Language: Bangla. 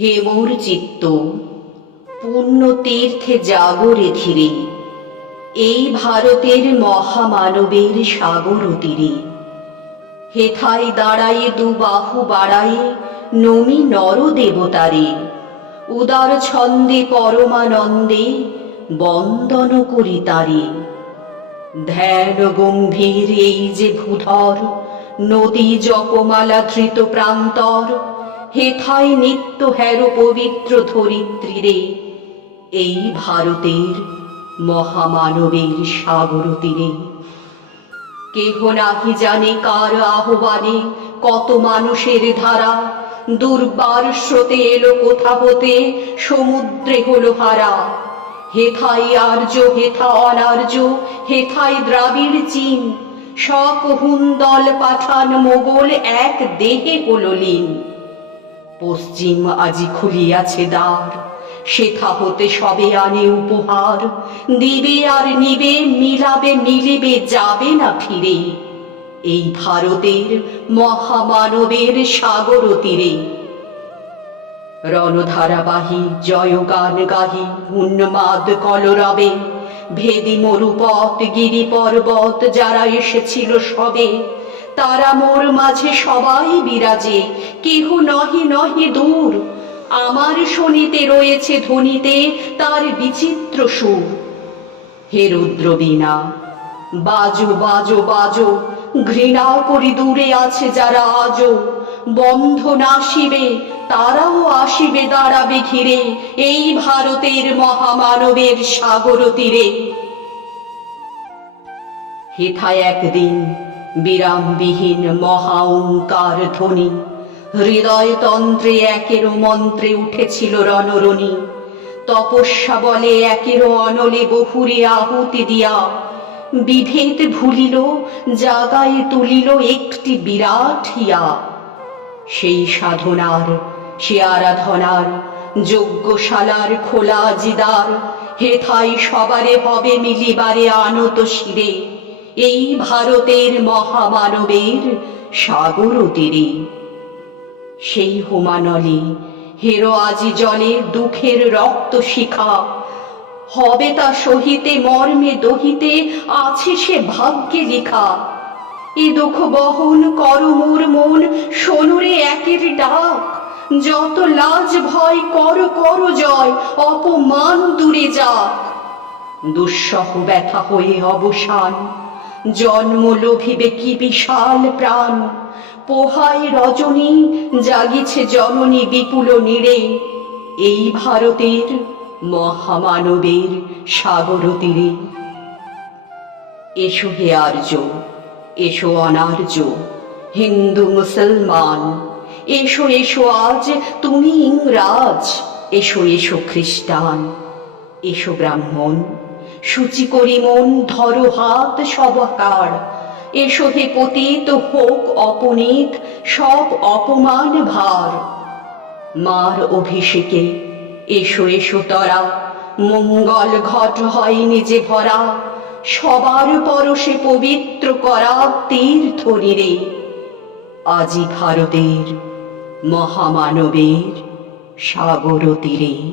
হে মোর চিত্ত পুণ্য তীর্থে জাগরে ধীরে। এই ভারতের মহামানবের সাগর তীরে। হেথায় দাঁড়ায়ে দু বাহু বাড়ায়ে নমি নর দেবতারে। উদার ছন্দে পরমানন্দে বন্দন করি তারে। ধ্যান গম্ভীর এই যে ভূধর, নদী জপমালা ধৃত প্রান্তর হেথায় নিত্য হের পবিত্র ধরিত্রীরে। এই ভারতের মহামানবের সাগর তীরে কেহ নাহি জানে কার আহ্বানে কত মানুষের ধারা। দুর্বার স্রোতে এলো কোথা হতে, সমুদ্রে হলো হারা। হেথাই আর্য, হেথা অনার্য হেথাই দ্রাবিড় চীন। শক হুন্দল পাঠান মোগল, এক দেহে হলো লীন। পশ্চিম আজি খুলিয়াছে দ্বার। শেখা হতে সবে আনে উপহার। দিবে আর নিবে, মিলাবে, মিলিবে, যাবে না ফিরে। এই ভারতের মহামানবের সাগর তীরে। রণধারাবাহী জয় গান গাহি উন্মাদ কলরবে। ভেদি মরুপথ গিরি পর্বত যারা এসেছিল সবে। তারা মোর মাঝে সবাই বিরাজে, কেহ নহি নহি দূর। আমার শনিতে রয়েছে ধ্বনিতে তার বিচিত্র সুর। হে রুদ্রবীণা, বাজো বাজো বাজো ঘৃণা করি দূরে আছে যারা আজও বন্ধ নাসিবে তারাও আসিবে দাঁড়াবে ঘিরে, এই ভারতের মহামানবের সাগর তীরে। হেথায় একদিন বিরামবিহীন মহা ওঙ্কার ধ্বনি। হৃদয় তন্ত্রে একেরও মন্ত্রে উঠেছিল রণরণী। তপস্যা বলে একেরও অনলে বহুরে আহুতি দিয়া। বিভেদ ভুলিল, জাগায় তুলিল একটি বিরাট হিয়া। সেই সাধনার, সে আরাধনার, যজ্ঞশালার খোলা জিদার হেথাই সবারে হবে মিলিবারে আনত শিরে। এই ভারতের মহামানবের সাগর তীরে। সেই হোমানলে হেরো আজি জলে দুঃখের রক্ত শিখা। হবে তা সহিতে, মর্মে দহিতে, আছে সে ভাগ্যে লেখা। এ দুঃখ বহন কর মোর মন, সোনুরে একের ডাক। যত লাজ ভয় কর কর জয়, অপমান দূরে যাক। দুঃসহ ব্যথা হয়ে অবসান। জন্ম লোভিবে কি বিশাল প্রাণ? পোহায় রজনী, জাগিছে জননী বিপুল নীড়ে। এই ভারতের মহামানবের সাগর তীরে। এসো হে আর্য, এসো অনার্য, হিন্দু, মুসলমান। এসো এসো আজ, তুমি ইংরাজ। এসো এসো খ্রিস্টান। এসো ব্রাহ্মণ সূচি করি মন, ধরো হাত সবাকার এসো হে পতিত, হোক অপনীত, সব অপমান ভার। মার অভিষেকে, এসো এসো তরা। মঙ্গল ঘট হয় নিজে ভরা। সবার পরশে পবিত্র করা তীর্থ রে আজি ভারতের মহামানবের সাগর তীরে।